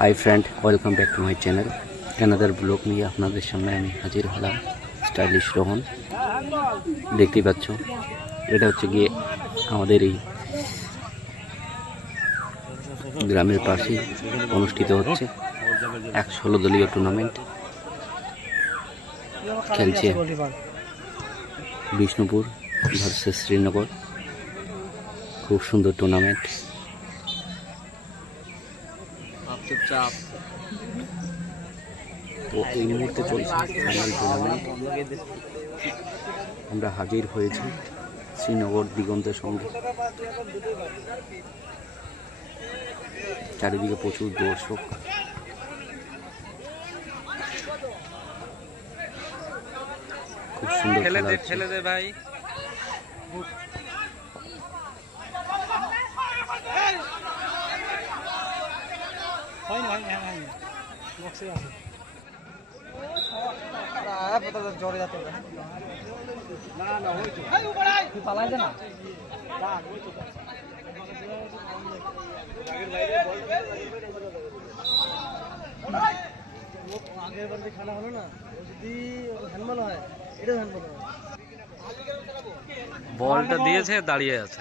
High friend welcome back to my channel another blog নিয়ে আপনাদের সামনে আমি হাজির হলাম। স্টাইলিশ রোহন দেখতেই পাচ্ছ, এটা হচ্ছে গিয়ে আমাদের এই গ্রামের পাশে অনুষ্ঠিত হচ্ছে ১৬ দলীয় টুর্নামেন্ট খেলছে বিষ্ণুপুর ভার্সেস শ্রীনগর। খুব সুন্দর টুর্নামেন্ট। তো এই মুহূর্তে চলছে ফাইনাল টুর্নামেন্ট। আমরা হাজির হয়েছি শ্রীনগর দিগন্তের সঙ্গে। চারিদিকে প্রচুর দর্শক। খুব সুন্দর খেলা হচ্ছে। ভাই জোরে যাতে আগের বার যে খেলা হলো না, যদি হ্যান্ডবল হয়, এটা হ্যান্ডবল হয়। বলটা দিয়েছে, দাঁড়িয়ে আছে।